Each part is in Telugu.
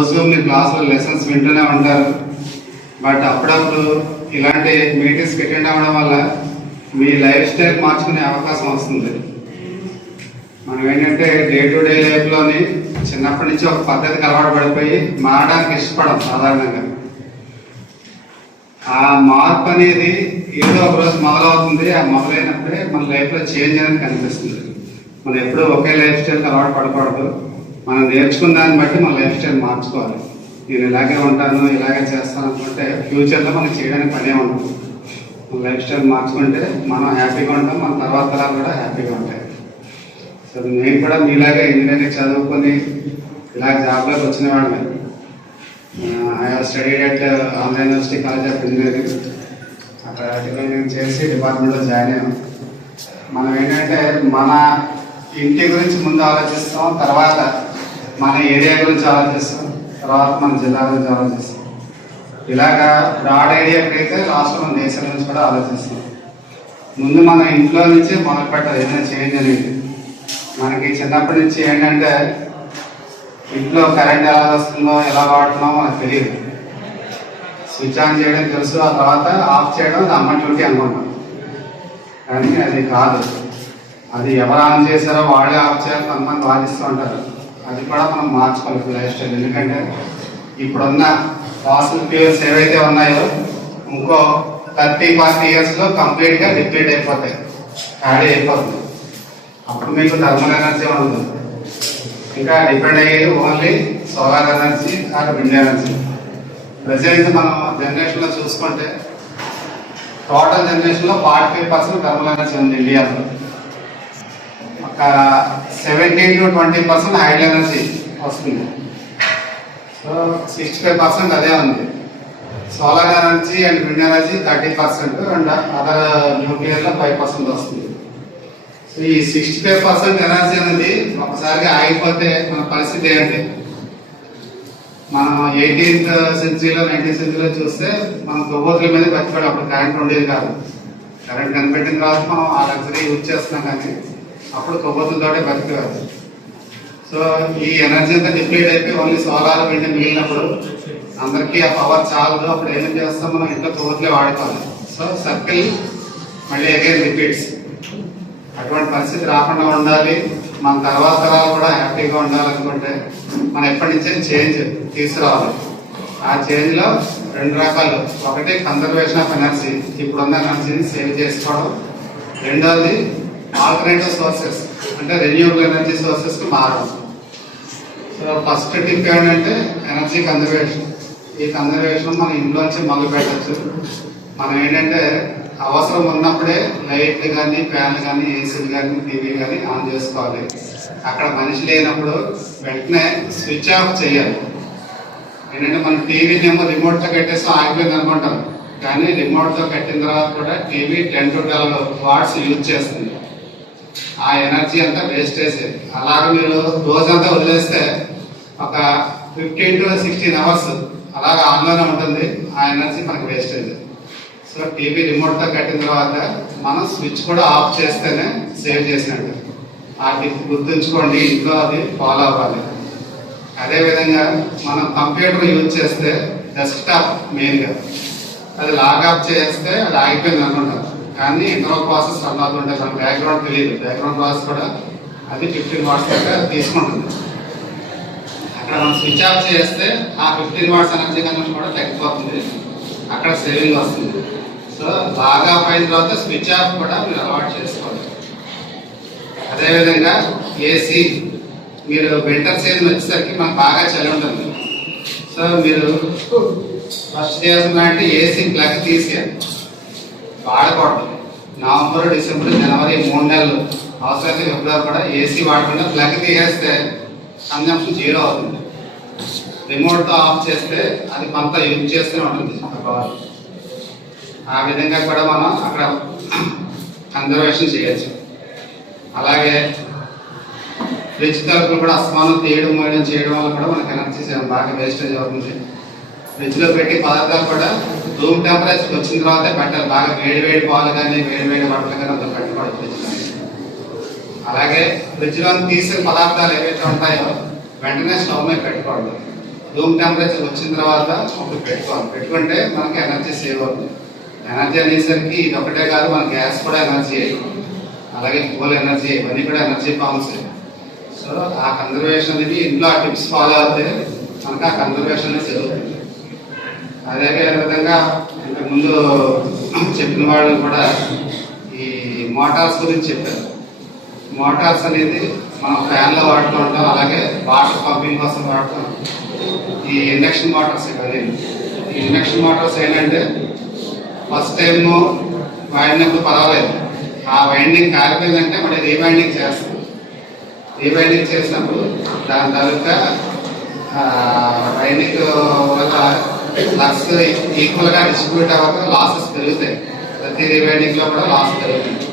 రోజు మీరు క్లాసులో లెసన్స్ వింటూనే ఉంటారు. బట్ అప్పుడప్పుడు ఇలాంటి మీటింగ్స్కి అటెండ్ అవ్వడం వల్ల మీ లైఫ్ స్టైల్ మార్చుకునే అవకాశం వస్తుంది. మనం ఏంటంటే డే టు డే లైఫ్లోని చిన్నప్పటి నుంచి ఒక పద్ధతికి అలవాటు పడిపోయి మారడానికి ఇష్టపడం సాధారణంగా. ఆ మార్పు అనేది ఏదో ఒక రోజు మొదలవుతుంది. ఆ మొదలైనప్పుడే మన లైఫ్లో చేంజ్ అనేది కనిపిస్తుంది. మనం ఎప్పుడూ ఒకే లైఫ్ స్టైల్కి అలవాటు పడకూడదు. మనం నేర్చుకున్న దాన్ని బట్టి మన లైఫ్ స్టైల్ మార్చుకోవాలి. నేను ఇలాగే ఉంటాను ఇలాగే చేస్తాను అనుకుంటే ఫ్యూచర్లో మనకి చేయడానికి పనే ఉంటుంది మన లైఫ్ స్టైల్ మార్చుకుంటే మనం హ్యాపీగా ఉంటాం మన తర్వాత తరాలు కూడా హ్యాపీగా ఉంటాయి. సో నేను కూడా మీలాగే ఇంజనీరింగ్ చదువుకొని ఇలా జాబ్లోకి వచ్చిన వాడిని. I have studied at Andhra university college of engineering అక్కడ ఇంజనీరింగ్ చేసి డిపార్ట్మెంట్లో జాయిన్ అయ్యాను. మనం ఏంటంటే మన ఇంటి గురించి ముందు ఆలోచిస్తాం తర్వాత మన ఏరియా గురించి ఆలోచిస్తాం తర్వాత మన జిల్లా గురించి ఆలోచిస్తాం. ఇలాగా బ్రాడ్ ఏరియాకి అయితే రాష్ట్రం దేశం నుంచి కూడా ఆలోచిస్తాం. ముందు మన ఇంట్లో నుంచి మొదలు పెట్టాలి ఏదైనా చేంజ్ అనేది. మనకి చిన్నప్పటి నుంచి ఏంటంటే ఇంట్లో కరెంట్ ఎలా వస్తుందో ఎలా వాడుతున్నామో మనకు తెలియదు. స్విచ్ ఆన్ చేయడం తెలుసు ఆ తర్వాత ఆఫ్ చేయడం అది అమ్మ డ్యూటీ అనుకుంటాం. కానీ అది కాదు. అది ఎవరు ఆన్ చేశారో వాళ్ళే ఆఫ్ చేయాలి కొంతమంది వాదిస్తూ ఉంటారు. అది కూడా మనం మార్చుకోవాలి లైఫ్ స్టైల్. ఎందుకంటే ఇప్పుడున్న ఫాసిల్ ఫ్యూల్స్ ఏవైతే ఉన్నాయో ఇంకో థర్టీ ఫార్టీ ఇయర్స్లో కంప్లీట్గా డిప్లీట్ అయిపోతాయి. ఖాళీ అయిపోతుంది. అప్పుడు మీకు థర్మల్ ఎనర్జీ ఉండదు ఇంకా డిపెండ్ అయ్యేది only solar energy or wind energy. Present మనం జనరేషన్లో చూసుకుంటే టోటల్ జనరేషన్లో forty five percent thermal energy ఉంది ఇండియాలో. Seventeen to twenty percent hydel energy వస్తుంది. సో సిక్స్టీ ఫైవ్ పర్సెంట్ అదే ఉంది. Solar energy and wind energy thirty percent and other న్యూక్లియర్లో five percent వస్తుంది. సో ఈ సిక్స్టీ ఫైవ్ పర్సెంట్ ఎనర్జీ అనేది ఒకసారిగా ఆగిపోతే మన పరిస్థితి ఏంటి? మనం ఎయిటీన్త్ సెంచరీలో నైన్టీన్త్ సెంచరీలో చూస్తే మనం దువ్వతుల మీద బతికాడు అప్పుడు కరెంట్ ఉండేది కాదు. కరెంట్ కనిపెట్టిన తర్వాత మనం ఆ లగ్జరీ యూజ్ చేస్తున్నాం కానీ అప్పుడు కొవ్వొత్తులతోటే బతికేవారు. సో ఈ ఎనర్జీ అంతా డిప్లీట్ అయిపోయి ఓన్లీ సోలార్ విండ్ మిగిలినప్పుడు అందరికీ ఆ పవర్ చాలదు. అప్పుడు ఏం చేస్తాం మనం? ఇంట్లో కొవ్వొత్తులే వాడుకోవాలి. సో సర్కిల్ మళ్ళీ అగైన్ రిపీట్స్ అటువంటి పరిస్థితి రాకుండా ఉండాలి. మన తర్వాత తరాలు కూడా హ్యాపీగా ఉండాలనుకుంటే మనం ఎప్పటి నుంచే చేంజ్ తీసుకురావాలి. ఆ చేంజ్లో రెండు రకాలు. ఒకటి కన్జర్వేషన్ ఆఫ్ ఎనర్జీ ఇప్పుడున్న ఎనర్జీని సేవ్ చేసుకోవడం. రెండోది ఆల్టర్నేటివ్ సోర్సెస్ అంటే రెన్యూబుల్ ఎనర్జీ సోర్సెస్కి సో ఫస్ట్ టిప్ ఏంటంటే ఎనర్జీ కన్జర్వేషన్ ఈ కన్జర్వేషన్ మన ఇంట్లోంచి మొదలు పెట్టచ్చు మనం ఏంటంటే అవసరం ఉన్నప్పుడే లైట్లు కానీ ఫ్యాన్లు కానీ ఏసీలు కానీ టీవీ కానీ ఆన్ చేసుకోవాలి. అక్కడ మనిషి లేనప్పుడు వెంటనే స్విచ్ ఆఫ్ చేయాలి. ఏంటంటే మనం టీవీని ఏమో రిమోట్తో కట్టేస్తే ఆగిపోయింది అనుకుంటాం. కానీ రిమోట్తో కట్టిన తర్వాత కూడా TV ten to twelve watts use చేస్తుంది. ఆ ఎనర్జీ అంతా వేస్టేజ్ అలాగే మీరు రోజంతా వదిలేస్తే ఒక ఫిఫ్టీన్ టు సిక్స్టీన్ అవర్స్ అలాగ ఆన్లోనే ఉంటుంది. ఆ ఎనర్జీ మనకు వేస్టేజ్ సో టీవీ రిమోట్తో కట్టిన తర్వాత మనం స్విచ్ కూడా ఆఫ్ చేస్తేనే సేవ్ చేసినట్టు. ఆ టిప్ గుర్తుంచుకోండి ఇంట్లో అది ఫాలో అవ్వాలి. అదేవిధంగా మనం కంప్యూటర్ యూజ్ చేస్తే డెస్క్టాప్ మెయిన్గా అది లాగ్ ఆఫ్ చేస్తే అది ఆగిపోయింది అనుకుంటాం కానీ ఇంటర్నల్ ప్రాసెస్ రన్ అవుతుంటే మన బ్యాక్గ్రౌండ్ తెలియదు. బ్యాక్గ్రౌండ్ ప్రాసెస్ కూడా అది ఫిఫ్టీన్ వాట్స్ దాకా తీసుకుంటుంది. అక్కడ మనం స్విచ్ ఆఫ్ చేస్తే ఆ ఫిఫ్టీన్ వాట్స్ ఎనర్జీ కన్వర్షన్ కూడా తగ్గిపోతుంది. అక్కడ సేవింగ్ వస్తుంది. సో బాగా ఆఫ్ తర్వాత స్విచ్ ఆఫ్ కూడా మీరు అలవాటు చేసుకోవాలి అదేవిధంగా ఏసీ మీరు వింటర్ సీజన్ వచ్చేసరికి మనకు బాగా చలి ఉంటుంది. సో మీరు ఫస్ట్ చేయాల్సిన అంటే ఏసీ ప్లగ్ తీసేయాలి. వాడకూడదు. నవంబర్ డిసెంబర్ జనవరి మూడు నెలలు. అవసరమైతే ఫిబ్రవరి కూడా ఏసీ వాడకుండా ప్లగ్ తీసేస్తే కన్జంప్షన్ జీరో అవుతుంది. రిమోట్తో ఆఫ్ చేస్తే అది కొంత యూజ్ చేస్తూనే ఉంటుంది. పవర్ ఆ విధంగా కూడా మనం అక్కడ కన్జర్వేషన్ చేయొచ్చు. అలాగే ఫ్రిడ్జ్ తలుపులు కూడా అస్మానం తీయడం మోయడం చేయడం వల్ల కూడా మనకి ఎనర్జీ బాగా వేస్టేజ్ అవుతుంది. ఫ్రిడ్జ్లో పెట్టి పదార్థాలు కూడా రూమ్ టెంపరేచర్ వచ్చిన తర్వాత పెట్టాలి. బాగా వేడి వేడి పాలు కానీ వేడి వేడి బట్టలు కానీ అందులో పెట్టకూడదు ఫ్రిడ్జ్లో అలాగే ఫ్రిడ్జ్లో తీసిన పదార్థాలు ఏవైతే ఉంటాయో వెంటనే స్టవ్ మీద పెట్టుకోవడం రూమ్ టెంపరేచర్ వచ్చిన తర్వాత అప్పుడు పెట్టుకోవాలి పెట్టుకుంటే మనకి ఎనర్జీ సేవ్ అవుతుంది. ఎనర్జీ అనేసరికి ఇది ఒకటే కాదు మన గ్యాస్ కూడా ఎనర్జీ అలాగే కోల్ ఎనర్జీ ఇవన్నీ కూడా ఎనర్జీ పాల్స్ సో ఆ కన్జర్వేషన్ అనేది ఇంట్లో ఆ టిప్స్ ఫాలో అవుతే మనకు ఆ కన్జర్వేషన్ అనేది జరుగుతుంది. అలాగే విధంగా ఇంతకుముందు చెప్పిన వాళ్ళు కూడా ఈ మోటార్స్ గురించి చెప్పారు. మోటార్స్ అనేది మనం ఫ్యాన్లో వాడుతూ ఉంటాం అలాగే వాటర్ పంపింగ్ కోసం వాడుతాం ఈ ఇండక్షన్ మోటార్స్ కానీ ఈ ఇండక్షన్ మోటార్స్ ఏంటంటే ఫస్ట్ టైం వాడినప్పుడు పర్వాలేదు. ఆ వైండింగ్ కాలిపోయిందంటే మళ్ళీ రీవైండింగ్ చేస్తాం. రీవైండింగ్ చేసినప్పుడు దాని తాలూకా వైండింగ్ వల్ల లక్స్ ఈక్వల్గా డిస్ట్రిబ్యూట్ అవ్వక లాసెస్ పెరుగుతాయి. ప్రతి రీవైండింగ్లో కూడా లాస్ పెరుగుతుంది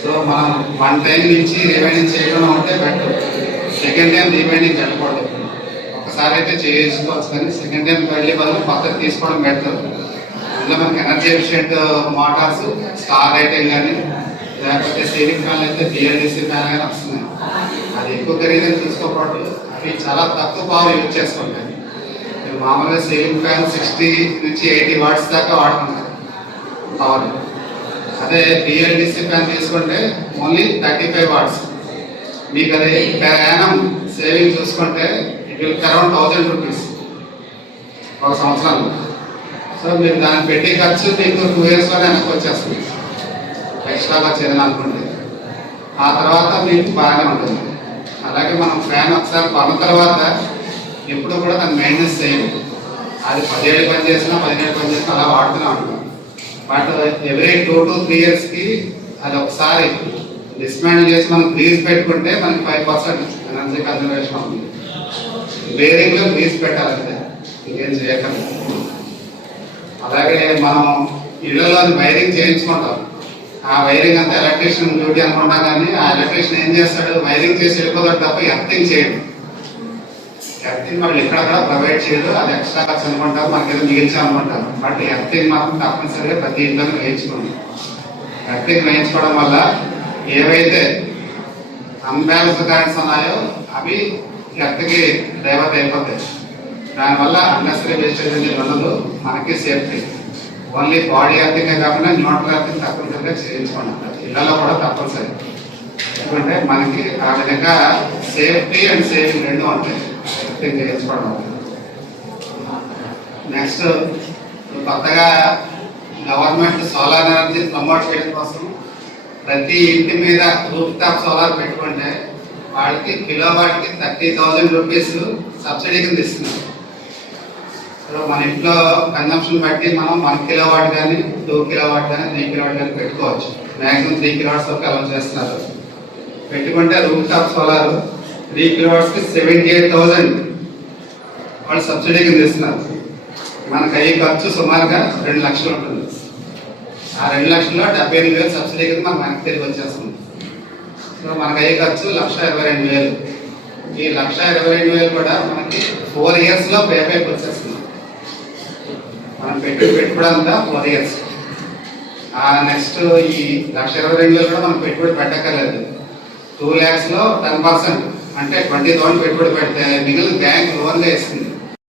సో మనం వన్ టైం నుంచి రివైండింగ్ చేయకుండా ఉంటే బెటర్ సెకండ్ టైం రీవైండింగ్ పెట్టకూడదు ఒకసారి అయితే చేసుకోవచ్చు కానీ సెకండ్ టైం వెళ్ళి బదులు కొత్తది తీసుకోవడం బెటర్ అందులో మనకి energy efficient motors star rating కానీ లేకపోతే సీలింగ్ ఫ్యాన్ అయితే బిఎల్డిసి ఫ్యాన్ కానీ వస్తున్నాయి. అది ఎక్కువ ఖరీదని తీసుకోకూడదు. అవి చాలా తక్కువ పవర్ యూజ్ చేసుకుంటాయి మామూలుగా సీలింగ్ ఫ్యాన్ సిక్స్టీ నుంచి ఎయిటీ వాట్స్ దాకా వాడుతున్నారు పవర్ అదే బిఎల్డిసి ఫ్యాన్ తీసుకుంటే ఓన్లీ థర్టీ ఫైవ్ వాట్స్. మీకు అది ప్రయాణం సేవింగ్ చూసుకుంటే it will around thousand rupees ఒక సంవత్సరంలో. సో మీరు దాన్ని పెట్టే ఖర్చు మీకు టూ ఇయర్స్లో వెనక్కి వచ్చేస్తుంది. ఎక్స్ట్రా వచ్చేదని అనుకుంటే. ఆ తర్వాత మీకు బాగానే ఉంటుంది. అలాగే మనం ఫ్యాన్ ఒకసారి కొన్న తర్వాత ఎప్పుడు కూడా దాన్ని మెయింటెన్స్ చేయాలి అది పదిహేడు పని చేసినా పదిహేడు పని చేసినా అలా వాడుతూనే ఉంటాం. But every two to three ఇయర్స్కి అది ఒకసారి డిస్మాండిల్ చేసి మనం గ్రీజ్ పెట్టుకుంటే మనకి ఫైవ్ పర్సెంట్ ఎనర్జీ కన్జర్వేషన్ అవుతుంది. బేరింగ్లో గ్రీజ్ పెట్టాలంటే ఇంకేం చేయకండి. అలాగే మనం ఇళ్ళలో వైరింగ్ చేయించుకుంటాం. ఆ వైరింగ్ అంతా ఎలక్ట్రీషియన్ డ్యూటీ అనుకుంటాం కానీ ఆ ఎలక్ట్రీషియన్ ఏం చేస్తాడు? వైరింగ్ చేసి వెళ్ళిపోతాడు తప్ప ఎర్థింగ్ చేయడు. ఎర్తింగ్ మనం ఎక్కడ కూడా ప్రొవైడ్ చేయదు. అది ఎక్స్ట్రా ఖర్చు అనుకుంటాం మనకి ఏదో మిగిల్చాం అనుకుంటారు బట్ ఎర్తింగ్ మాత్రం తప్పనిసరిగా ప్రతి ఇంట్లో వేయించుకోండి. ఎర్తింగ్ వేయించుకోవడం వల్ల ఏవైతే అన్బ్యాలెన్స్ కరెంట్స్ ఉన్నాయో అవి ఎర్త్కి డైవర్ట్ అయిపోతాయి. దానివల్ల అన్నెసరీ వేస్టేజ్ అనేది ఉండదు. మనకి సేఫ్టీ ఓన్లీ బాడీ ఎర్తింగ్ కాకుండా న్యూట్రల్ ఎర్తింగ్ తప్పనిసరిగా చేయించుకోండి. ఇళ్ళలో కూడా తప్పనిసరి. ఎందుకంటే మనకి ఆ విధంగా సేఫ్టీ అండ్ సేవింగ్ రెండు ఉంటాయి. ఎక్స్ప్లెయిన్ చేయించుకోవడం నెక్స్ట్ కొత్తగా గవర్నమెంట్ సోలార్ ఎనర్జీ ప్రమోట్ చేయడం కోసం ప్రతి ఇంటి మీద రూఫ్ టాప్ సోలార్ పెట్టుకుంటే వాళ్ళకి కిలో వాటికి థర్టీ థౌజండ్ రూపీస్ సబ్సిడీ కింద ఇస్తున్నారు. మన ఇంట్లో కన్జంప్షన్ బట్టి మనం వన్ కిలో వాట్ కానీ టూ కిలో వాట్ కానీ త్రీ కిలో వాట్ కానీ పెట్టుకోవచ్చు. మ్యాక్సిమం త్రీ కిలో వాట్స్ వరకు అలౌ చేస్తున్నారు. పెట్టుకుంటే rooftop solar three kilo వాట్స్కి సెవెంటీ ఎయిట్ థౌజండ్ వాళ్ళు సబ్సిడీ కింద ఇస్తున్నారు మనకు అయ్యే ఖర్చు సుమారుగా రెండు లక్షలు ఉంటుంది. ఆ రెండు లక్షల్లో డెబ్బై ఎనిమిది వేలు సబ్సిడీ కింద మనకు వెనక్కి తిరిగి వచ్చేస్తుంది. సో మనకు అయ్యే ఖర్చు లక్ష ఇరవై రెండు వేలు. ఈ లక్ష ఇరవై రెండు వేలు కూడా మనకి ఫోర్ ఇయర్స్లో పే వచ్చేస్తుంది. మనం పెట్టి పెట్టుబడి అంతా ఫోర్ ఇయర్స్. ఆ నెక్స్ట్ ఈ లక్ష ఇరవై రెండు వేలు కూడా మనం పెట్టుబడి పెట్టక్కర్లేదు. టూ ల్యాక్స్లో టెన్ పర్సెంట్ అంటే ట్వంటీ థౌసండ్ పెట్టుబడి పెడితే మిగిలిన బ్యాంక్ లోన్గా ఇస్తుంది.